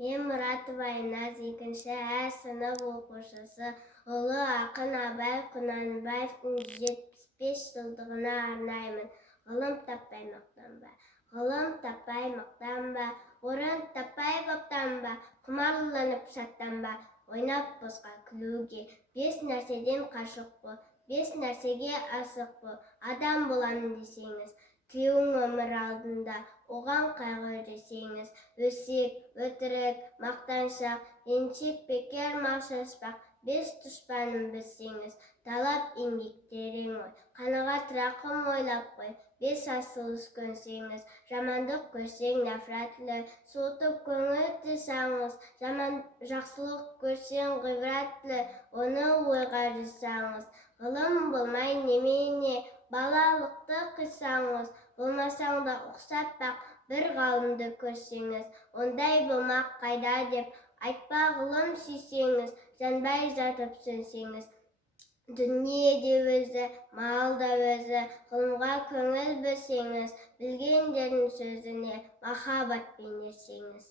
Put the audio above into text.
Мен Мұратова Айназ, 2-ші А сынып оқушысы. Ұлы ақын Абай Құнанбаевтың 75 жылдығына арнаймын. Ғылым таппай мақтанба, ғылым таппай мақтанба, орын таппай баптанба, құмарланып шаттанба, ойнап босқа күлуге, 5 нәрседен қашық бол, 5 нәрсеге асық бол. Адам боламын десеңіз, тілеуің өмір алдында, оған қайғы десеңіз, өсек, өтірік, мақтаншақ, еншек, бекер, малшашпақ, 5 дұшпаным білсеңіз, талап еңбектерің ой, қанағат рақым ойлап қой, 5 асылыс көнсеңіз, жамандық көрсең нәфратлі, суытып көңіл тыйсаңыз, жақсылық көрсең ғибратлы, оны ойға жасаңыз, ғылым болмай немене, балалықты қисаңыз, болмасаң да ұқсап бақ, бір ғалымды көрсеңіз, ондай болмақ қайда деп айтпа ғылым сүйсеңіз, жанбай жатып сөнсеңіз, дүние де өзі, мал да өзі, ғылымға көңіл бөлсеңіз, білгендердің сөзіне махаббатпен ерсеңіз.